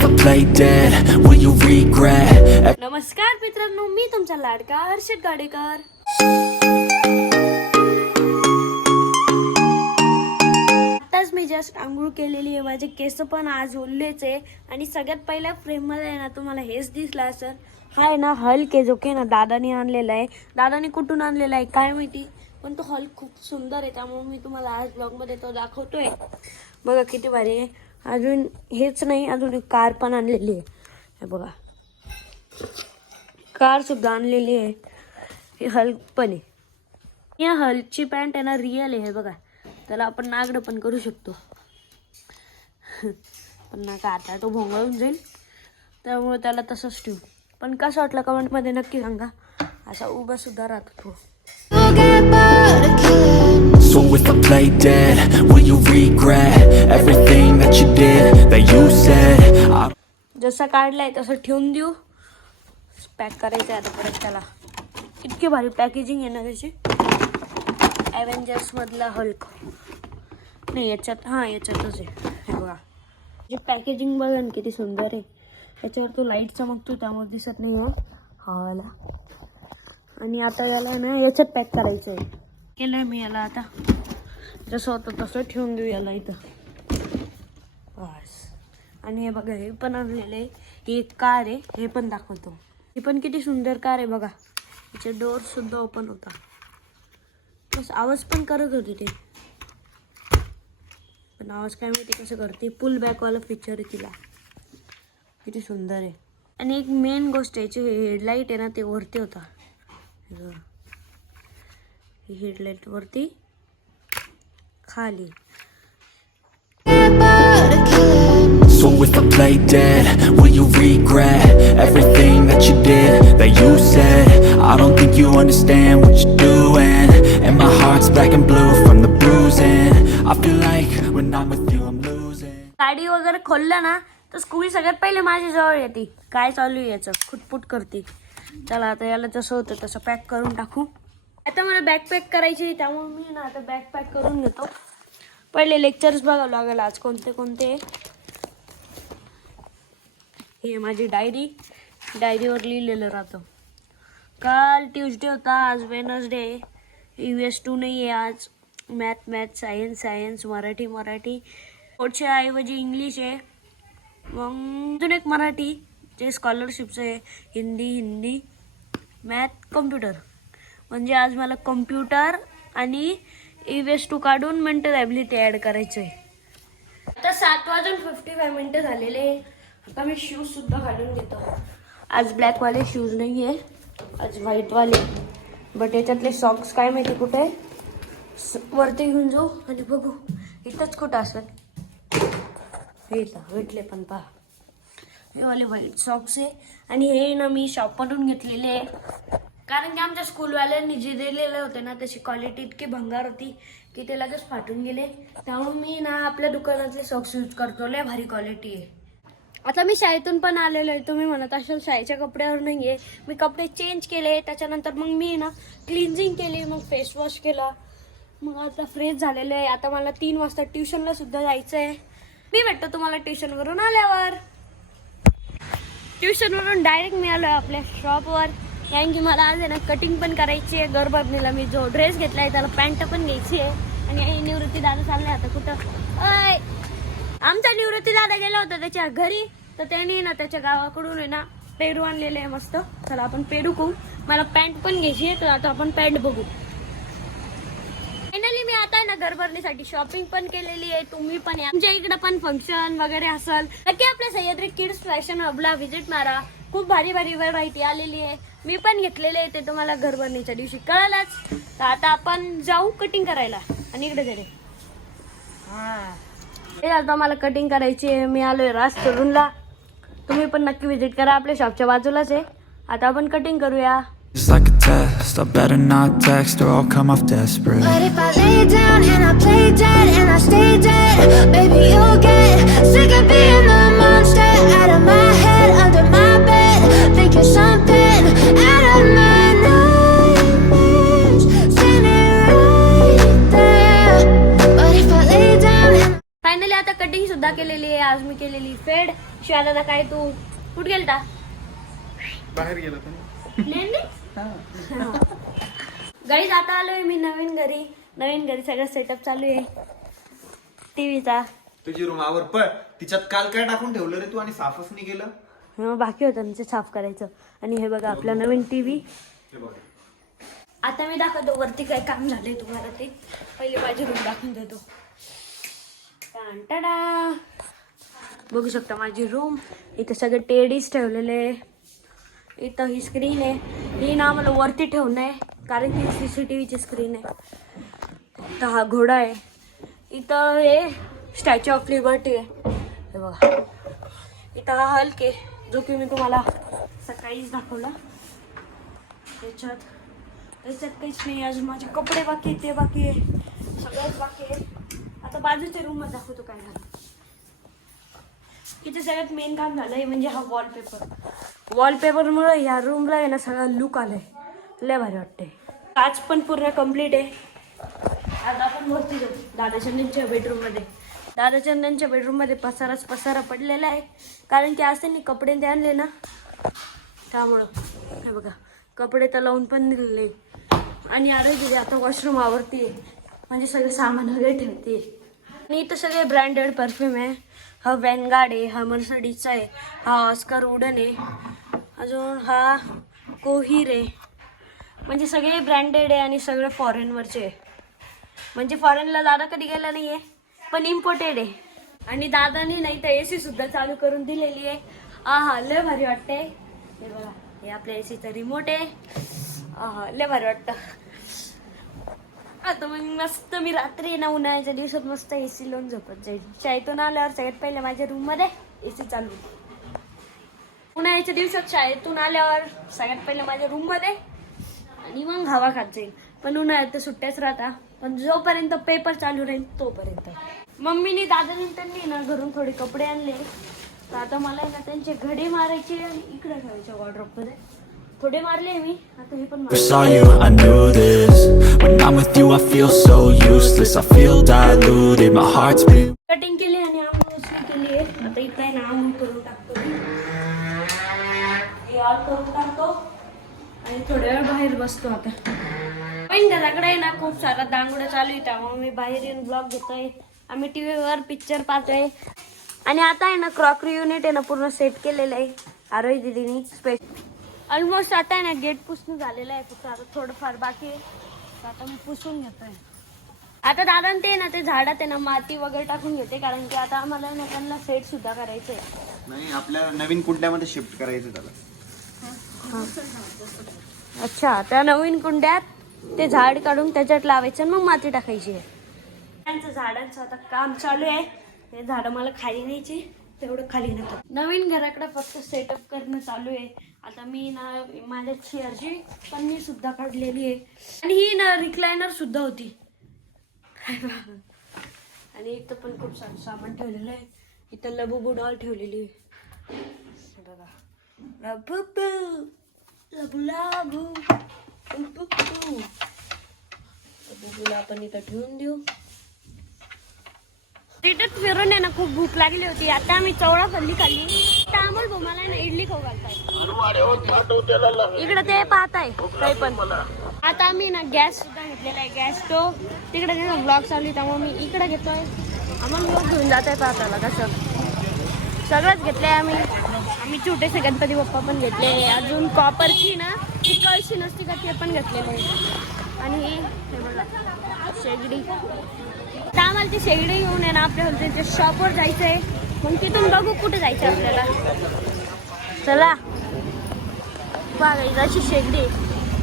if I play dead? Will you regret? नमस्कार मित्रांनो, मी तुमचा लाडका हर्षद गाडेकर. आताच मी जस्ट आंघोळ केलेली आहे. माझे केस पण आज ओललेच आहे. आणि सगळ्यात पहिल्या फ्रेम मध्ये आहे ना, तुम्हाला हेच दिसला असेल. हा आहे ना हल्क आहे, जो की ना दादाने आणलेला आहे. दादाने कुठून आणलेला आहे काय माहिती, पण तो हल्क खूप सुंदर आहे. त्यामुळे मी तुम्हाला आज ब्लॉग मध्ये तो दाखवतोय. बघा किती भारी आहे. अजून हेच नाही, अजून एक कार पण आणलेली आहे. हे बघा, कार सुद्धा आणलेली आहे. हे हल्क पण आहे. या हल्कची पॅन्ट आहे ना रिअल आहे. हे बघा, त्याला आपण नागडं पण करू शकतो. पण नका, आता तो भोंगळून जाईल, त्यामुळे त्याला तसंच ठेवू. पण कसं वाटलं कमेंटमध्ये नक्की सांगा. असा उभा सुद्धा राहतो तो. So if I play dead, will you regret everything that you did, that you said? जसं काढलाय तसं ठेवून देऊ. पॅक करायचं आहे आता परत त्याला. इतकी भारी पॅकेजिंग आहे ना त्याची. ॲव्हेंजर्स मधला हल्क नाही, याच्यात याच्यातच आहे. हे बघा, जे पॅकेजिंग बघा ना किती सुंदर आहे. याच्यावर तो लाईट चमकतो, त्यामुळे दिसत नाही हो हवाला. आणि आता याला ना याच्यात पॅक करायचं आहे. केलंय मी याला. आता जसं होतं तसं ठेवून देऊ याला इथं बस. आणि हे बघा, हे पण आणलेलं आहे. ही एक कार आहे, हे पण दाखवतो. ही पण किती सुंदर कार आहे बघा. तिचे डोअर सुद्धा ओपन होता. बस आवाज पण करत होती ते, पण आवाज काय माहिती कसं करते. पुल बॅकवाला फीचर आहे तिला. किती सुंदर आहे. आणि एक मेन गोष्ट याची हेडलाईट आहे ना, ते वरती होता. ही हेडलाईट वरती खाली. So if I play dead, will you regret everything that you did, that you said? I don't think you understand what you're doing, and my heart's black and blue from the bruising. I feel like when I'm with you I'm losing. गाडी वगैरे खोललं ना तर school सगळ्यात पहिले माझ्या जवळ येते. काय चालू आहे याचं, खुटपुट करते. चला आता याला जसं होतं तसं पॅक करून टाकू. आता मला बॅग पॅक करायची, त्यामुळे मी ना आता बॅग पॅक करून घेतो. पहिले लेक्चर्स बघावं लागेल आज कोणते कोणते. हे माझी डायरीवर लिहिलेलं राहतं. काल ट्यूजडे होता, आज वेनसडे. US2 नाही आहे आज. Math science Marathi. पुढच्या ऐवजी इंग्लिश आहे. मग अजून एक मराठी जे स्कॉलरशिपचं आहे. Hindi math computer. म्हणजे आज मला कम्प्युटर आणि US2 काढून मेंटल ॲबिलिटी ॲड करायचं आहे. आता 7:55 झालेले आहे. आता मी शूज सुद्धा घालून घेतो. आज ब्लॅकवाले शूज नाही आहे, आज व्हाईटवाले. बट याच्यातले सॉक्स काय माहिती कुठे आहे. वरती घेऊन जाऊ आणि बघू इथंच कुठं असत. हे भेटले पण पहा. हे वाले व्हाईट सॉक्स आहे. आणि हे ना मी शॉपमधून घेतलेले आहे, कारण की आमच्या स्कूलवाल्यांनी जे दिलेले होते ना त्याची क्वालिटी इतकी भंगार होती की ते लगेच फाटून गेले. त्यामुळे मी ना आपल्या दुकानातले सॉक्स यूज करतो. लय भारी क्वालिटी आहे. आता मी शाळेतून पण आलेलो आहे. तुम्ही म्हणत असाल शाळेच्या कपड्यावर नाही आहे. मी कपडे चेंज केले, त्याच्यानंतर मग मी ना क्लिन्झिंग केली, मग फेस वॉश केला, मग आता फ्रेश झालेलं आहे. आता मला 3 वाजता ट्युशनला सुद्धा जायचं आहे. मी भेटतो तुम्हाला ट्युशनवरून आल्यावर. ट्युशनवरून डायरेक्ट मी आलो आपल्या शॉपवर, कारण की मला आज आहे ना कटिंग पण करायची आहे. गरबाबनीला मी जो ड्रेस घेतला आहे त्याला पॅन्ट पण घ्यायची आहे. आणि निवृत्ती दादा चाललाय आता कुठं. आमचा निवृत्ती दादा गेला होता त्याच्या घरी, तर त्याने ना त्याच्या गावाकडून आहे ना पेरू आणलेले आहे मस्त. चला आपण पेरू खाऊ. मला पॅन्ट पण घ्यायची आहे, तर आता आपण पॅन्ट बघू. फायनली मी आता आहे ना घरभरणीसाठी शॉपिंग पण केलेली आहे. तुम्ही पण या, तुमच्या इकडे पण फंक्शन वगैरे असेल नक्की आपल्या सह्याद्री किड्स फॅशन हबला व्हिजिट मारा. खूप भारी व्हरायटी आलेली आहे. मी पण घेतलेले आहे, ते तुम्हाला घरभरणीच्या दिवशी कळालंच. तर आता आपण जाऊ कटिंग करायला. आणि इकडे गेले हे आता मला कटिंग करायची आहे. मी आलोय राजतरुणला. तुम्ही पण नक्की व्हिजिट करा, आपल्या शॉपच्या बाजूलाच आहे. आता आपण कटिंग करूया. It's like a test, I better not text or I'll come off desperate. But if I lay down and I play dead and I stay dead, baby you'll get sick of being the monster out of my head, under my bed, thinking something out of my nightmares, standing right there. But if I lay down and finally आता cutting सुद्धा केलेली आहे. आज मी केलेली फेड. शिवाय दादा काय तू कुठे गेलता? बाहेर गेला गाईज आता आलोय मी नवीन घरी सगळं सेटअप चालू आहे टीव्हीचा. तुझी रूम आवर पण तिच्यात काल काय टाकून ठेवलं रे तू आणि साफच नाही केलं. बाकी होतं म्हणजे साफ करायचं. आणि हे बघा आपला नवीन टीव्ही. आता मी दाखवतो वरती काय काम झालंय तुम्हाला ते. पहिले माझी रूम दाखवून देतो. टांटाडा. बघू शकता माझी रूम. इथे सगळे टेडीज ठेवलेले. इथं ही स्क्रीन आहे. ही ना मला वरती ठेवणं आहे कारण की CCTVची स्क्रीन आहे. इथं हा घोडा आहे. इथं हे स्टॅच्यू ऑफ लिबर्टी आहे. हे बघा इथं हा हल्क आहे जो की मी तुम्हाला सकाळीच दाखवला. त्याच्यात काहीच नाही. अजून माझे कपडे बाकी आहे, ते बाकी आहे, सगळंच बाकी आहे. आता बाजूच्या रूममध्ये दाखवतो काय झालं. इथे सगळ्यात मेन काम झालंय म्हणजे हा वॉलपेपरमुळे ह्या रूमला आहे ना सगळा लुक आलाय. लय भारी वाटते. काच पण पूर्ण कम्प्लीट आहे. आता आपण वरती जाऊ दादाचंदनच्या बेडरूममध्ये. दादाचंदनच्या बेडरूममध्ये पसारा पडलेला आहे कारण की आज त्यांनी कपडे ते आणले ना त्यामुळं. हे बघा कपडे तर लावून पण दिलेले. आणि अरे दिदी आता वॉशरूम आवरती आहे म्हणजे सगळं सामान वगैरे ठेवते. आणि इथं सगळे ब्रँडेड परफ्यूम आहे. हा वॅनगार्ड आहे, हा मर्सिडीजचा आहे, हा ऑस्कर वुडन आहे, अजून हा कोहिर आहे. म्हणजे सगळे ब्रँडेड आहे आणि सगळे फॉरेनवरचे आहे. म्हणजे फॉरेनला दादा कधी गेला नाही आहे पण इम्पोर्टेड आहे. आणि दादानी नाही तर AC सुद्धा चालू करून दिलेली आहे. लय भारी वाटते. हे बघा हे आपल्या ACचा रिमोट आहे. लय भारी वाटतं. आता मग मस्त मी रात्री ना उन्हाळ्याच्या दिवसात मस्त AC लावून झोपत जाईल. शाळेतून आल्यावर सगळ्यात पहिले माझ्या रूममध्ये AC चालू. उन्हाळ्याच्या दिवसात शाळेतून आल्यावर सगळ्यात पहिले माझ्या रूममध्ये आणि मग हवा खात जाईल. पण उन्हाळ्यात तर सुट्ट्याच राहता. पण जोपर्यंत पेपर चालू राहील तोपर्यंत. मम्मीने दादाने त्यांनी ना घरून थोडे कपडे आणले तर आता मला ना त्यांचे घडी मारायचे आणि इकडे ठेवायचे वॉर्डरोबमध्ये. थोडे मारले मी आता हे पण Never saw you, I knew this. When I'm with you, I feel so useless. I feel diluted, my heart's been. Cutting केली आणि आंघोळ केली आहे. आता इथे आहे ना आंघोळ करून टाकतो मी. हे ऑल करून टाकतो आणि थोड्या वेळ बाहेर बसतो. आता पण घराकडे आहे ना खूप सारा दांगोडा चालू आहे त्यामुळे मी बाहेर येऊन ब्लॉग घेतोय. आम्ही टीव्हीवर पिक्चर पाहतोय. आणि आता आहे ना क्रॉकरी युनिट आहे ना पूर्ण सेट केलेलं आहे आरोही दीदीनी स्पेशल. ऑलमोस्ट आता आहे ना गेट पुसणं झालेलं आहे. फक्त आता थोडंफार बाकी आहे तर आता मी पुसून घेतोय. आता दादा ते ना ते झाडात आहे ना माती वगैरे टाकून घेते कारण की आता आम्हाला ना त्यांना सेट सुद्धा करायचं आहे. नाही आपल्याला नवीन कुंड्यामध्ये शिफ्ट करायचं त्याला. अच्छा त्या नवीन कुंड्यात ते झाड काढून त्याच्यात लावायचं आणि मग माती टाकायची आहे. त्यांचं झाडांचं आता काम चालू आहे. हे झाडं मला खाली न्यायची तेवढं खाली नेतात. नवीन घराकडे फक्त सेटअप करणं चालू आहे. आता मी ना माझ्या चेअरची पण मी सुद्धा काढलेली आहे आणि ही ना रिक्लायनर सुद्धा होती. आणि इथं पण खूप सारं सामान ठेवलेलं आहे. इथं लबुबू डॉल ठेवलेली आहे. बघा लबुबू लबू लबूला आपण इथं ठेवून देऊ. तिथेच फिरून आहे ना खूप भूक लागली होती. आता आम्ही चवळा खाल्ली. तांबूळ भोमाला ना इडली खाऊ घालताय. इकडे ते पाहताय काही पण. आता आम्ही ना गॅस सुद्धा घेतलेला आहे. गॅस स्टोव तिकडे ब्लॉग चालू आहे त्यामुळे मी इकडे घेतोय. आम्हाला लोक घेऊन जात आहे पाहताला कसं सगळंच घेतलंय आम्ही छोटेसे गणपती बाप्पा पण घेतले. अजून कॉपरची ना ती कळशी नसती का ते पण घेतलेलं आहे. आणि हे बघा शेगडी. तर आम्हाला ती शेगडी घेऊन आहे ना आपल्या हॉलच्या शॉपवर जायचं आहे. मग तिथून बघू कुठे जायचं आपल्याला. चला बघा अशी शेगडी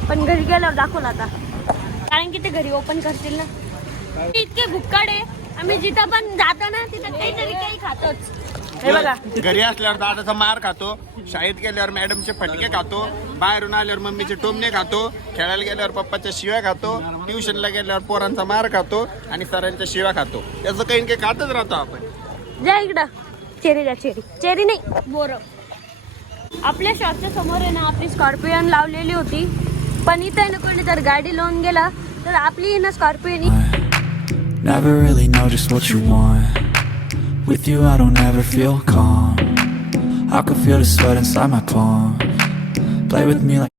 पण घरी गेल्यावर दाखवलं आता कारण की ते घरी ओपन करतील ना. इतके भुक्कड आहे आम्ही जिथं पण जातो ना तिथं काहीतरी काही खातोच. हे बघा घरी असल्यावर दादाचा मार खातो, शाळेत गेल्यावर मॅडमचे फटके खातो, बाहेरून आल्यावर मम्मीचे टोमणे खातो, खेळायला गेल्यावर पप्पाच्या शिव्या खातो, ट्युशनला गेल्यावर पोरांचा मार खातो आणि सरांच्या शिव्या खातो. त्याचं काही काही खातच राहतो आपण. जा इकडं चेरी द्या. चेरी नाही बोर. आपल्या शॉपच्या समोर आहे ना आपली स्कॉर्पियन लावलेली होती पण इथे आहे ना कोणी तर गाडी लावून गेला तर आपली ना scorpion. Never really know just what you want. With you I don't ever feel calm. I can feel the sweat inside my palm. Play with me like